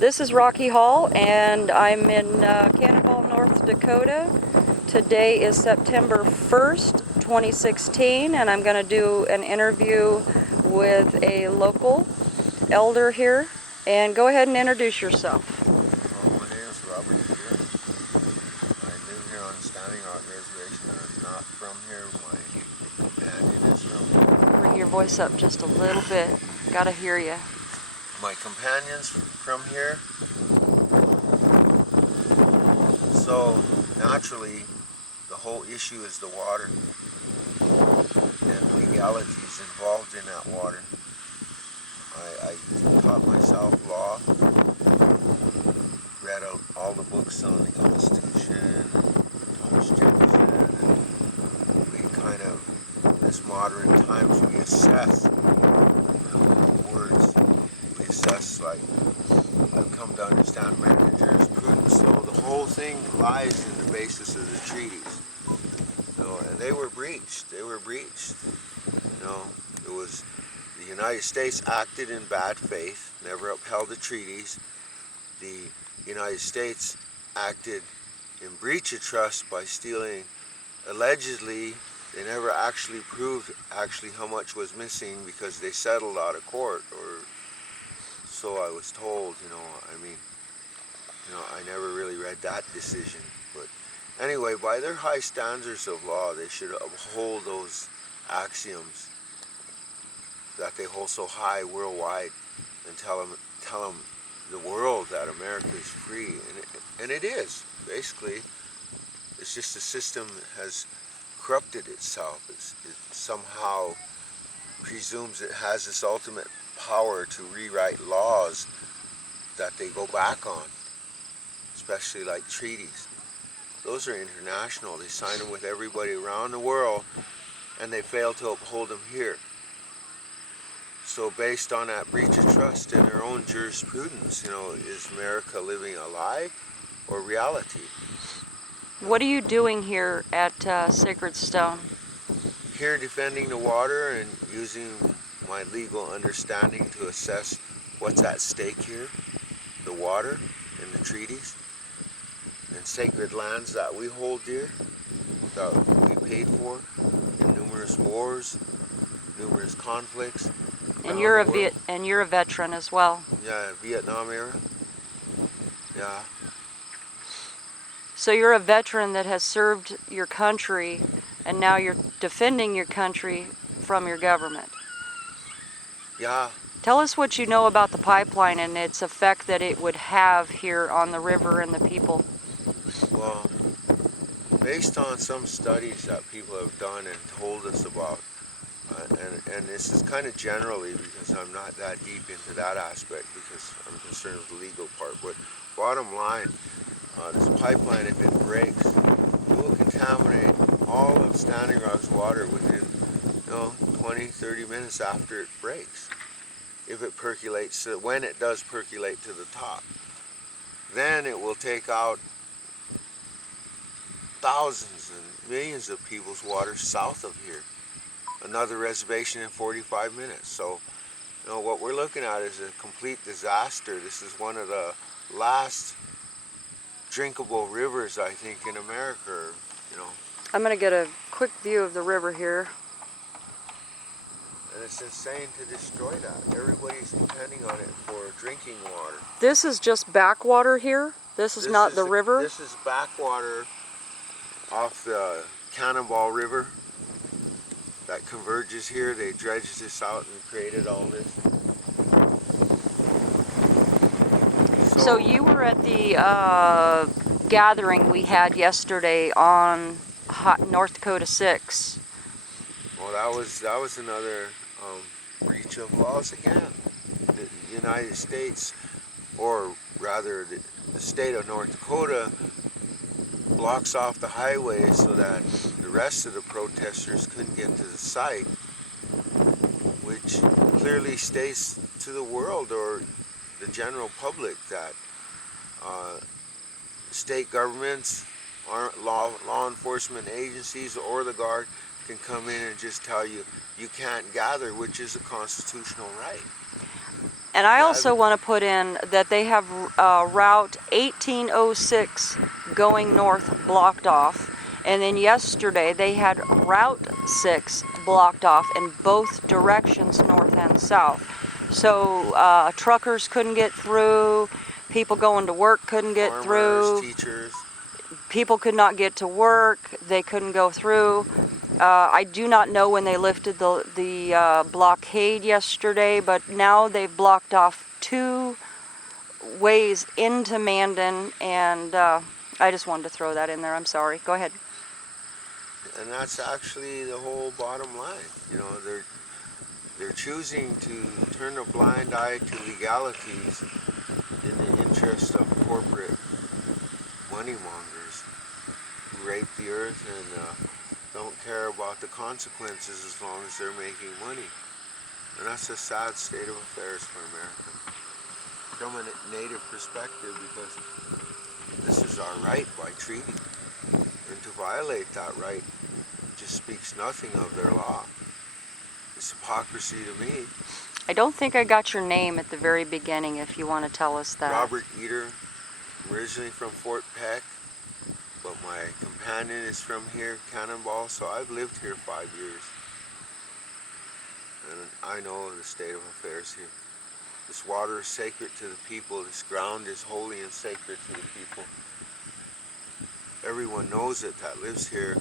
This is Rocky Hall, and I'm in Cannonball, North Dakota. Today is September 1st, 2016, and I'm going to do an interview with a local elder here. And go ahead and introduce yourself. My name is Robert Eder. I live here on Standing Rock Reservation. I'm not from here. My companion is from here. Bring your voice up just a little bit. Gotta hear you. My companion's from here. So naturally, the whole issue is the water and legalities involved in that water. I taught myself law, read out all the books on the Constitution, Thomas Jefferson, and we kind of, in this modern times, we assess, words. We assess, like, I've come to understand American jurisprudence, so the whole thing lies in the basis of the treaties. And they were breached. It was the United States acted in bad faith, never upheld the treaties. The United States acted in breach of trust by stealing, allegedly. They never actually proved how much was missing because they settled out of court, or so I was told. I never really read that decision. But anyway, by their high standards of law, they should uphold those axioms that they hold so high worldwide, and tell them the world that America is free, and it is. Basically, it's just the system has corrupted itself. It somehow presumes it has this ultimate power to rewrite laws that they go back on, especially like treaties. Those are international. They sign them with everybody around the world, and they fail to uphold them here. So based on that breach of trust in their own jurisprudence, is America living a lie or reality? What are you doing here at Sacred Stone? Here defending the water and using my legal understanding to assess what's at stake here, the water and the treaties and sacred lands that we hold dear, that we paid for in numerous wars, numerous conflicts. And you're a veteran as well. Yeah, Vietnam era. Yeah. So you're a veteran that has served your country, and now you're defending your country from your government. Yeah. Tell us what you know about the pipeline and its effect that it would have here on the river and the people. Well, based on some studies that people have done and told us about, and this is kind of generally because I'm not that deep into that aspect because I'm concerned with the legal part, but bottom line, this pipeline, if it breaks, it will contaminate all of Standing Rock's water within 20, 30 minutes after it breaks. If it percolates, when it does percolate to the top, then it will take out thousands and millions of people's water south of here. Another reservation in 45 minutes. So, what we're looking at is a complete disaster. This is one of the last drinkable rivers, I think, in America. I'm going to get a quick view of the river here. And it's insane to destroy that. Everybody's depending on it for drinking water. This is just backwater here? This is not the river? This is backwater off the Cannonball River that converges here. They dredged this out and created all this. So you were at the gathering we had yesterday on North Dakota 6. Well, that was another breach of laws again. The United States, or rather the state of North Dakota, blocks off the highway so that the rest of the protesters couldn't get to the site, which clearly states to the world or the general public that state governments, law enforcement agencies, or the Guard can come in and just tell you you can't gather, which is a constitutional right. And I Yeah, also want to put in that they have Route 1806 going north blocked off. And then yesterday they had Route 6 blocked off in both directions, north and south. So truckers couldn't get through, people going to work couldn't get farmers, through, teachers. people could not get to work, they couldn't go through. I do not know when they lifted the blockade yesterday, but now they've blocked off 2 ways into Mandan, and I just wanted to throw that in there. I'm sorry. Go ahead. And that's actually the whole bottom line. You know, they're choosing to turn a blind eye to legalities in the interest of corporate money mongers who rape the earth and don't care about the consequences as long as they're making money. And that's a sad state of affairs for America from a native perspective, because this is our right by treaty. And to violate that right just speaks nothing of their law. It's hypocrisy to me. I don't think I got your name at the very beginning, if you want to tell us that. Robert Eder, originally from Fort Peck, but my companion is from here, Cannonball, so I've lived here 5 years. And I know the state of affairs here. This water is sacred to the people. This ground is holy and sacred to the people. Everyone knows it that lives here.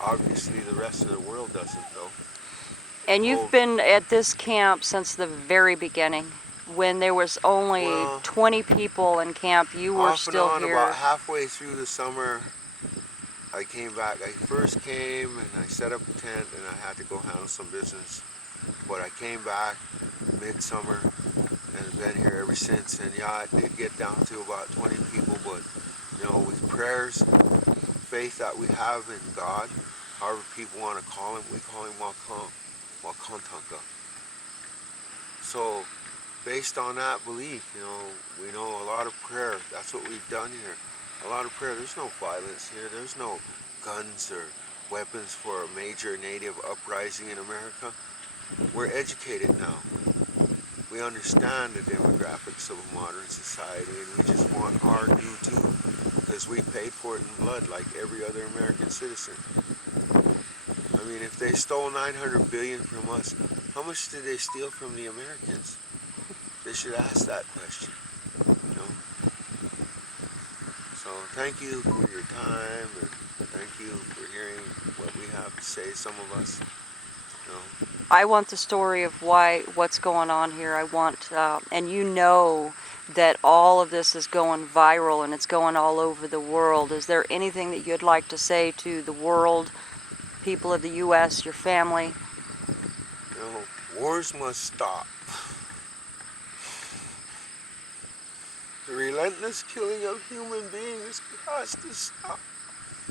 Obviously, the rest of the world doesn't, though. And you've been at this camp since the very beginning, when there was only 20 people in camp. You were still off and on, here. about halfway through the summer, I came back. I first came and I set up a tent and I had to go handle some business. But I came back midsummer and have been here ever since. And yeah, it did get down to about 20 people, but you know, with prayers, faith that we have in God, however people want to call him, we call him Wakantanka. So based on that belief, you know, we know a lot of prayer. That's what we've done here. A lot of prayer. There's no violence here. There's no guns or weapons for a major native uprising in America. We're educated now. We understand the demographics of a modern society, and we just want our due too, because we paid for it in blood like every other American citizen. I mean, if they stole $900 billion from us, how much did they steal from the Americans? They should ask that question, you know? So thank you for your time, and thank you for hearing what we have to say, some of us. You know? I want the story of what's going on here. I want, and you know that all of this is going viral and it's going all over the world. Is there anything that you'd like to say to the world, people of the U.S., your family? You know, wars must stop. The relentless killing of human beings has to stop.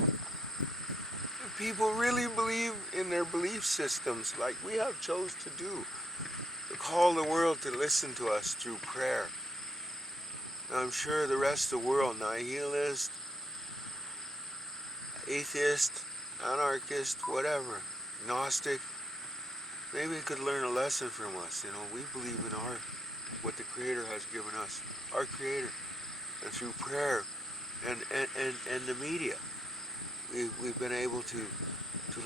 If people really believe in their belief systems like we have chose to do, to call the world to listen to us through prayer. And I'm sure the rest of the world, nihilist, atheist, anarchist, whatever, agnostic, maybe it could learn a lesson from us. You know, we believe in what the Creator has given us, our Creator, and through prayer and the media, we've been able to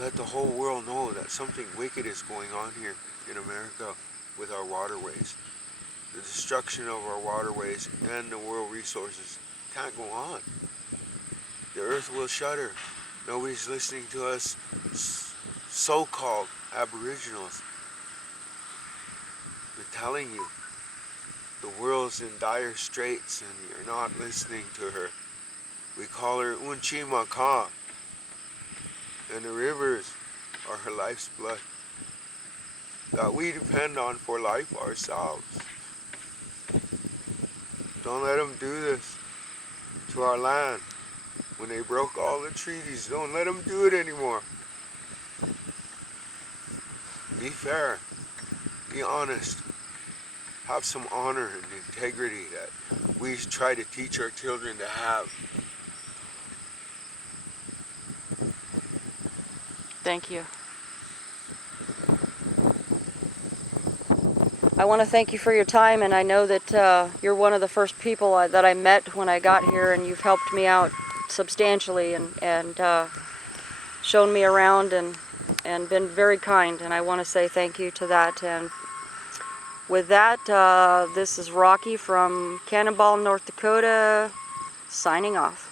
let the whole world know that something wicked is going on here in America with our waterways. The destruction of our waterways and the world resources can't go on. The earth will shudder. Nobody's listening to us so-called aboriginals. We're telling you, the world's in dire straits and you're not listening to her. We call her Unchimaka, and the rivers are her life's blood that we depend on for life ourselves. Don't let them do this to our land. When they broke all the treaties, don't let them do it anymore. Be fair. Be honest. Have some honor and integrity that we try to teach our children to have. Thank you. I want to thank you for your time, and I know that you're one of the first people that I met when I got here, and you've helped me out substantially and shown me around and been very kind, and I want to say thank you to that. And with that, this is Rocky from Cannonball, North Dakota, signing off.